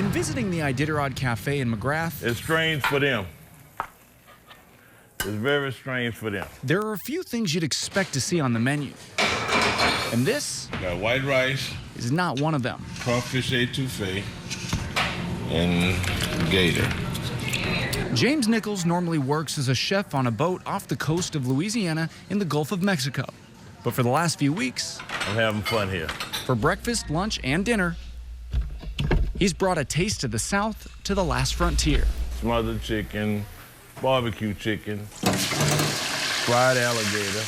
When visiting the Iditarod Cafe in McGrath, It's strange for them. It's very strange for them. there are a few things you'd expect to see on the menu. And this Got white rice, is not one of them. crawfish etouffee, and gator. James Nichols normally works as a chef on a boat off the coast of Louisiana in the Gulf of Mexico. But for the last few weeks, I'm having fun here. for breakfast, lunch, and dinner, he's brought a taste of the South to the last frontier. Smothered chicken, barbecue chicken, fried alligator,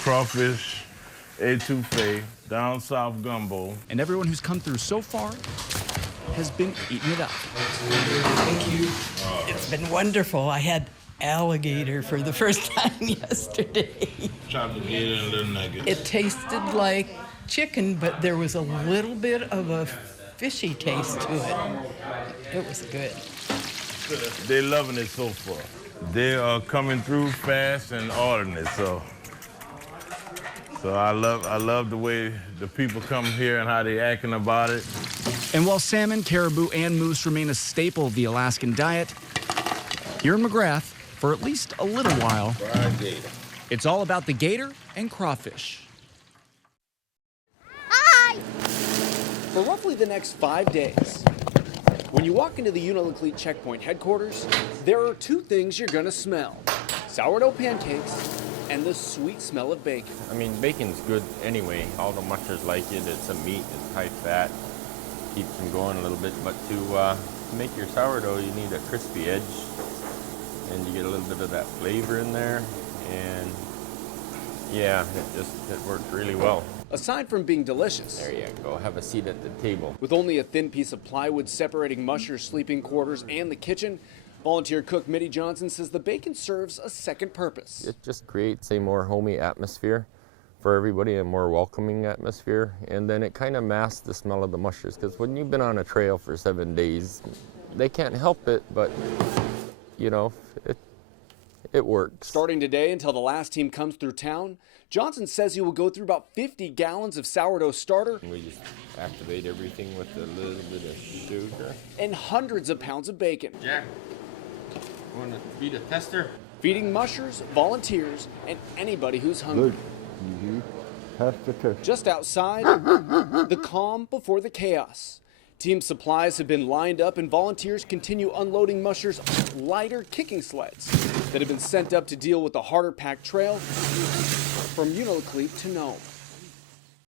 crawfish etouffee, down south gumbo. And everyone who's come through so far has been eating it up. Thank you. It's been wonderful. I had alligator for the first time yesterday. Chopped gator and little nuggets. It tasted like chicken, but there was a little bit of a fishy taste to it. It was good. They're loving it so far. They are coming through fast and ordering it, so I love the way the people come here and how they acting about it. And while salmon, caribou, and moose remain a staple of the Alaskan diet, here in McGrath, for at least a little while, Fried gator. it's all about the gator and crawfish. Hi! For roughly the next 5 days, when you walk into the Unalakleet checkpoint headquarters, there are two things you're gonna smell: sourdough pancakes and the sweet smell of bacon. I mean, bacon's good anyway. All the mushers like it. It's a meat, it's high fat, keeps them going a little bit. But to make your sourdough, you need a crispy edge, and you get a little bit of that flavor in there. And yeah, it works really well. Aside from being delicious, There you go. Have a seat at the table. with only a thin piece of plywood separating mushers' sleeping quarters and the kitchen, volunteer cook Mitty Johnson says the bacon serves a second purpose. It just creates a more homey atmosphere for everybody, a more welcoming atmosphere, and then it kind of masks the smell of the mushers, because when you've been on a trail for 7 days, they can't help it, but you know, it works. Starting today until the last team comes through town, Johnson says he will go through about 50 gallons of sourdough starter We just activate everything with a little bit of sugar. and hundreds of pounds of bacon, Jack, want to beat a tester? feeding mushers, volunteers, and anybody who's hungry. Just outside, the calm before the chaos. Team supplies have been lined up and volunteers continue unloading mushers on lighter kicking sleds that have been sent up to deal with the harder packed trail from Unalakleet to Nome.